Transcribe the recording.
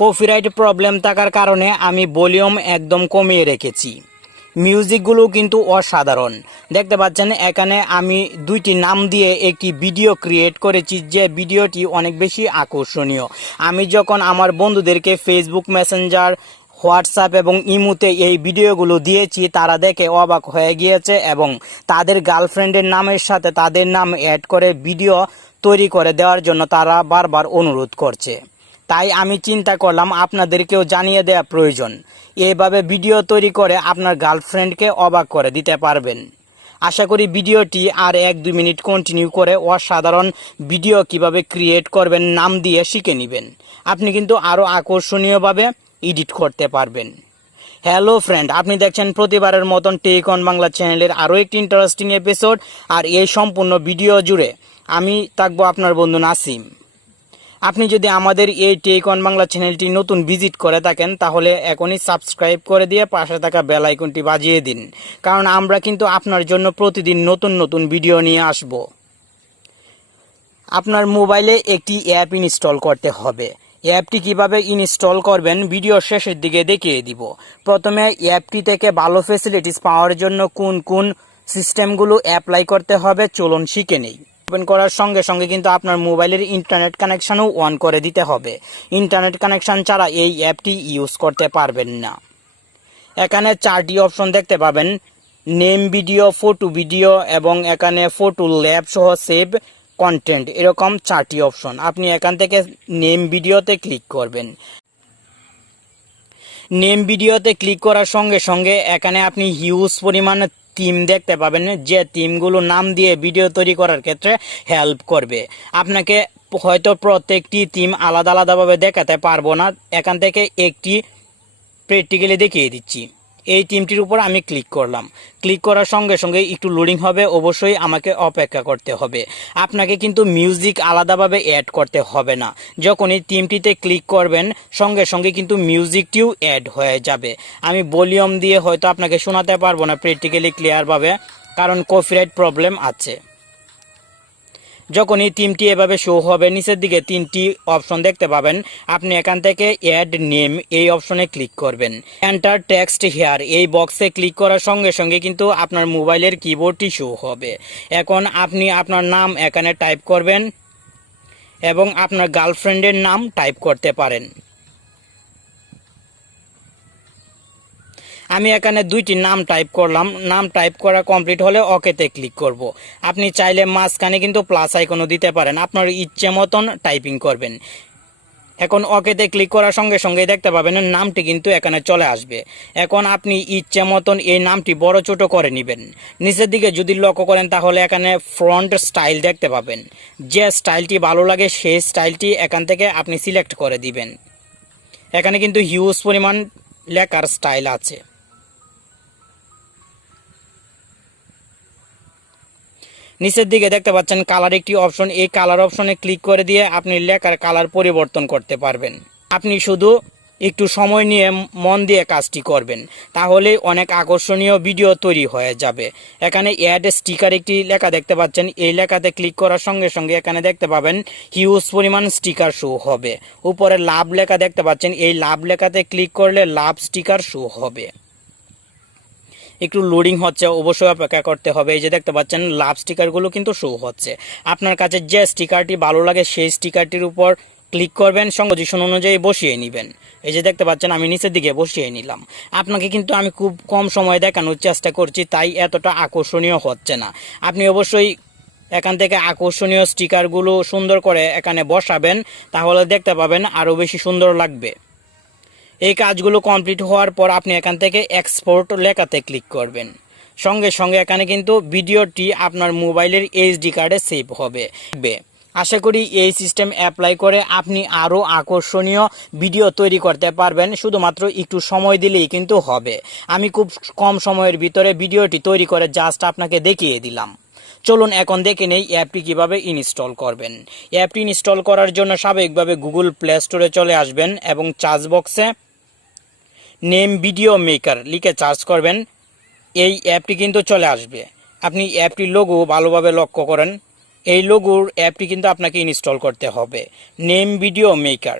Copyright problem থাকার কারণে আমি ভলিউম একদম কমিয়ে রেখেছি। মিউজিকগুলো কিন্তু অসাধারণ। দেখতে পাচ্ছেন এখানে আমি দুইটি নাম দিয়ে একটি ভিডিও ক্রিয়েট করেছি, যে ভিডিওটি অনেক বেশি আকর্ষণীয়। আমি যখন আমার বন্ধুদেরকে ফেসবুক মেসেঞ্জার, হোয়াটসঅ্যাপ এবং ইমোতে এই ভিডিওগুলো দিয়েছি, তারা দেখে অবাক হয়ে গিয়েছে এবং তাদের গার্লফ্রেন্ডের নামের সাথে তাদের নাম অ্যাড করে ভিডিও তৈরি করে দেওয়ার জন্য তারা বারবার অনুরোধ করছে। তাই আমি চিন্তা করলাম আপনাদেরকেও জানিয়ে দেওয়া প্রয়োজন। এভাবে ভিডিও তৈরি করে আপনার গার্লফ্রেন্ডকে অবাক করে দিতে পারবেন। আশা করি ভিডিওটি আর 1-2 মিনিট কন্টিনিউ করে অসাধারণ ভিডিও কিভাবে ক্রিয়েট করবেন নাম দিয়ে শিখে নেবেন। আপনি কিন্তু আরও আকর্ষণীয়ভাবে এডিট করতে পারবেন। হ্যালো ফ্রেন্ড, আপনি দেখছেন প্রতিবারের মতন টেক অন বাংলা চ্যানেলের আরও একটি ইন্টারেস্টিং এপিসোড। আর এই সম্পূর্ণ ভিডিও জুড়ে আমি থাকবো আপনার বন্ধু নাসিম। আপনি যদি আমাদের এই টেক অন বাংলা চ্যানেলটি নতুন ভিজিট করে থাকেন, তাহলে এখনই সাবস্ক্রাইব করে দিয়ে পাশে থাকা বেল আইকনটি বাজিয়ে দিন, কারণ আমরা কিন্তু আপনার জন্য প্রতিদিন নতুন নতুন ভিডিও নিয়ে আসব। আপনার মোবাইলে একটি অ্যাপ ইনস্টল করতে হবে। অ্যাপটি কিভাবে ইনস্টল করবেন ভিডিও শেষের দিকে দেখিয়ে দিব। প্রথমে অ্যাপটি থেকে ভালো ফ্যাসিলিটিস পাওয়ার জন্য কোন কোন সিস্টেমগুলো অ্যাপ্লাই করতে হবে চলুন শিখে নেই। ওপেন করার সঙ্গে সঙ্গে কিন্তু আপনার মোবাইলের ইন্টারনেট কানেকশনও অন করে দিতে হবে। ইন্টারনেট কানেকশন ছাড়া এই অ্যাপটি ইউজ করতে পারবেন না। এখানে 4টি অপশন দেখতে পাবেন, নেম ভিডিও, ফটো ভিডিও এবং এখানে ফটো ল্যাব সহ সেভ কন্টেন্ট, এরকম 4টি অপশন। আপনি এখান থেকে নেম ভিডিওতে ক্লিক করবেন। নেম ভিডিওতে ক্লিক করার সঙ্গে সঙ্গে এখানে আপনি হিউজ পরিমাণ থিম দেখতে পাবেন, যে থিমগুলো নাম দিয়ে ভিডিও তৈরি করার ক্ষেত্রে হেল্প করবে। আপনাকে হয়তো প্রত্যেকটি থিম আলাদা আলাদাভাবে দেখাতে পারবো না, এখান থেকে একটি প্র্যাকটিক্যালি দেখিয়ে দিচ্ছি। এই থিমটির উপর আমি ক্লিক করলাম। ক্লিক করার সঙ্গে সঙ্গে একটু লোডিং হবে, অবশ্যই আমাকে অপেক্ষা করতে হবে। আপনাকে কিন্তু মিউজিক আলাদাভাবে অ্যাড করতে হবে না। যখন এই থিমটিতে ক্লিক করবেন সঙ্গে সঙ্গে কিন্তু মিউজিকটিও অ্যাড হয়ে যাবে। আমি ভলিউম দিয়ে হয়তো আপনাকে শোনাতে পারবো না প্র্যাকটিক্যালি ক্লিয়ারভাবে, কারণ কপিরাইট প্রবলেম আছে। যখন এই থিমটি এভাবে শো হবে, নিচের দিকে 3টি অপশন দেখতে পাবেন। আপনি এখান থেকে অ্যাড নেম এই অপশনে ক্লিক করবেন। এন্টার টেক্সট হেয়ার এই বক্সে ক্লিক করার সঙ্গে সঙ্গে কিন্তু আপনার মোবাইলের কিবোর্ডটি শো হবে। এখন আপনি আপনার নাম এখানে টাইপ করবেন এবং আপনার গার্লফ্রেন্ডের নাম টাইপ করতে পারেন। আমি এখানে 2টি নাম টাইপ করলাম। নাম টাইপ করা কমপ্লিট হলে ওকেতে ক্লিক করব। আপনি চাইলে মাঝখানে কিন্তু প্লাস আইকনও দিতে পারেন, আপনার ইচ্ছে মতন টাইপিং করবেন। এখন ওকেতে ক্লিক করার সঙ্গে সঙ্গে দেখতে পাবেন নামটি কিন্তু এখানে চলে আসবে। এখন আপনি ইচ্ছে মতন এই নামটি বড় ছোট করে নেবেন। নিচের দিকে যদি লক্ষ্য করেন তাহলে এখানে ফ্রন্ট স্টাইল দেখতে পাবেন। যে স্টাইলটি ভালো লাগে সেই স্টাইলটি এখান থেকে আপনি সিলেক্ট করে দিবেন। এখানে কিন্তু হিউজ পরিমাণ লেখার স্টাইল আছে। নিচের দিকে দেখতে পাচ্ছেন কালার একটি অপশন, এই কালার অপশনে ক্লিক করে দিয়ে আপনি লেখার কালার পরিবর্তন করতে পারবেন। আপনি শুধু একটু সময় নিয়ে মন দিয়ে কাজটি করবেন, তাহলে অনেক আকর্ষণীয় ভিডিও তৈরি হয়ে যাবে। এখানে অ্যাড স্টিকার একটি লেখা দেখতে পাচ্ছেন, এই লেখাতে ক্লিক করার সঙ্গে সঙ্গে এখানে দেখতে পাবেন হিউজ পরিমাণ স্টিকার শো হবে। উপরে লাভ লেখা দেখতে পাচ্ছেন, এই লাভ লেখাতে ক্লিক করলে লাভ স্টিকার শো হবে। একটু লোডিং হচ্ছে, অবশ্যই অপেক্ষা করতে হবে। এই যে দেখতে পাচ্ছেন লাভ স্টিকারগুলো কিন্তু শো হচ্ছে। আপনার কাছে যে স্টিকারটি ভালো লাগে সেই স্টিকারটির উপর ক্লিক করবেন, পজিশন অনুযায়ী বসিয়ে নেবেন। এই যে দেখতে পাচ্ছেন আমি নিচের দিকে বসিয়ে নিলাম। আপনাকে কিন্তু আমি খুব কম সময়ে দেখানোর চেষ্টা করছি, তাই এতটা আকর্ষণীয় হচ্ছে না। আপনি অবশ্যই এখান থেকে আকর্ষণীয় স্টিকারগুলো সুন্দর করে এখানে বসাবেন, তাহলে দেখতে পাবেন আরও বেশি সুন্দর লাগবে। এই কাজগুলো কমপ্লিট হওয়ার পর আপনি এখান থেকে এক্সপোর্ট লেখাতে ক্লিক করবেন। সঙ্গে সঙ্গে এখানে কিন্তু ভিডিওটি আপনার মোবাইলের এইচডি কার্ডে সেভ হবে। আশা করি এই সিস্টেম অ্যাপ্লাই করে আপনি আরও আকর্ষণীয় ভিডিও তৈরি করতে পারবেন। শুধুমাত্র একটু সময় দিলেই কিন্তু হবে। আমি খুব কম সময়ের ভিতরে ভিডিওটি তৈরি করে জাস্ট আপনাকে দেখিয়ে দিলাম। চলুন এখন দেখে নেই অ্যাপটি কিভাবে ইনস্টল করবেন। অ্যাপটি ইনস্টল করার জন্য স্বাভাবিকভাবে গুগল প্লে স্টোরে চলে আসবেন এবং সার্চ বক্সে নেম ভিডিও মেকার লিখে সার্চ করবেন। এই অ্যাপটি কিন্তু চলে আসবে। আপনি অ্যাপটির লোগো ভালোভাবে লক্ষ্য করেন, এই লোগোর অ্যাপটি কিন্তু আপনাকে ইনস্টল করতে হবে। Name video maker